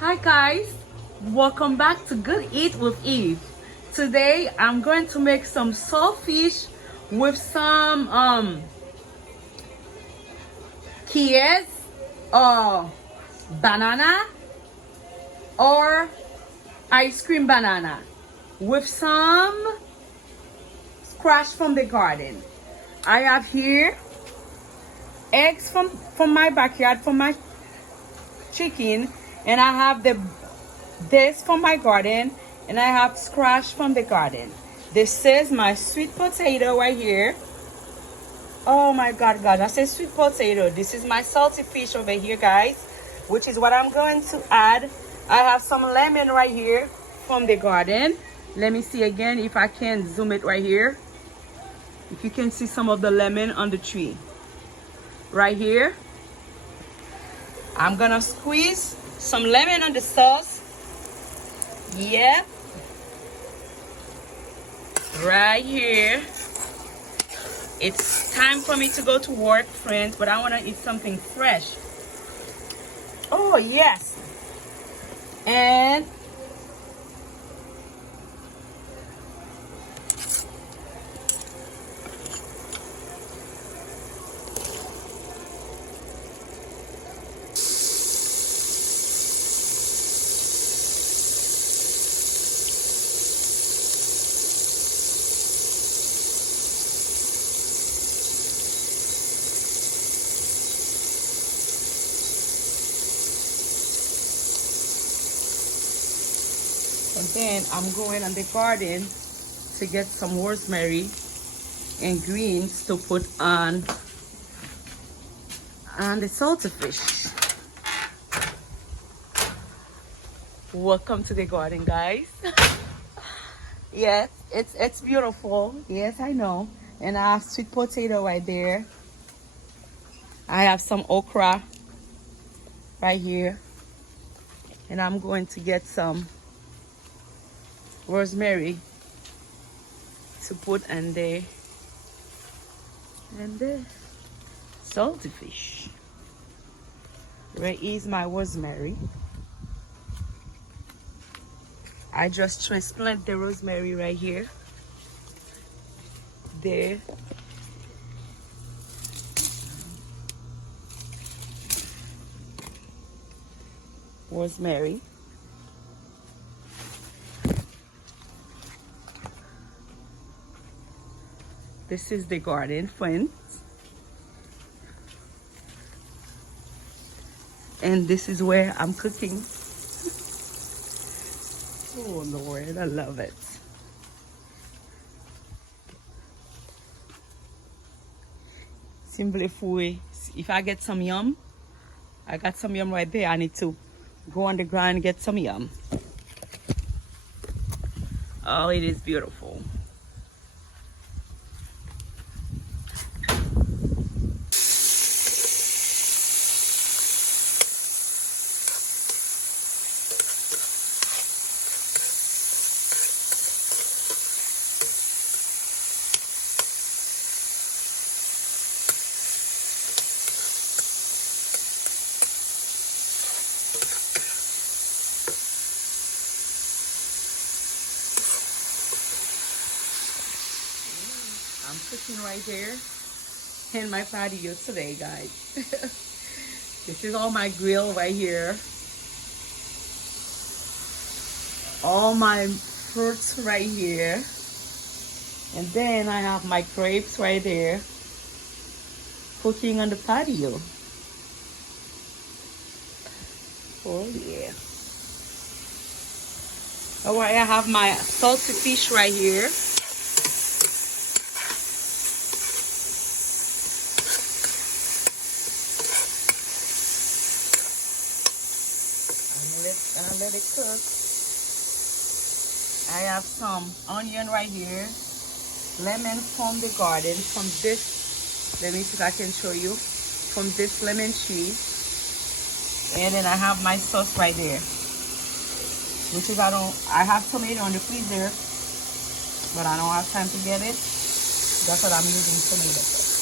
Hi guys, welcome back to Good Eat with Eve. Today I'm going to make some saltfish with some kies or banana or ice cream banana with some scratch from the garden. I have here eggs from my backyard from my chicken, and I have this from my garden, and I have scratch from the garden. This is my sweet potato right here. Oh my god, guys, I said sweet potato. This is my salty fish over here, guys, which is what I'm going to add. I have some lemon right here from the garden. Let me see again if I can zoom it right here. If you can see some of the lemon on the tree right here. I'm gonna squeeze some lemon on the sauce. Yep. Right here. It's time for me to go to work, friends, but I want to eat something fresh. Oh, yes. And then I'm going on the garden to get some rosemary and greens to put on the salty fish. Welcome to the garden, guys. Yes, it's beautiful. Yes, I know. And I have sweet potato right there. I have some okra right here. And I'm going to get some rosemary to put in the salty fish. Where is my rosemary? I just transplant the rosemary right here. There. Rosemary. This is the garden, friends. And this is where I'm cooking. Oh Lord, I love it. Simply food. If I get some yum, I got some yum right there. I need to go on the ground and get some yum. Oh, it is beautiful. I'm cooking right here in my patio today, guys. This is all my grill right here. All my fruits right here. And then I have my grapes right there. Cooking on the patio. Oh yeah. Alright, I have my salty fish right here. Gonna let it cook. I have some onion right here, lemon from the garden, from this, let me see if I can show you, from this lemon tree. And then I have my sauce right there, which is I have tomato on the freezer, but I don't have time to get it. That's what I'm using, tomato sauce.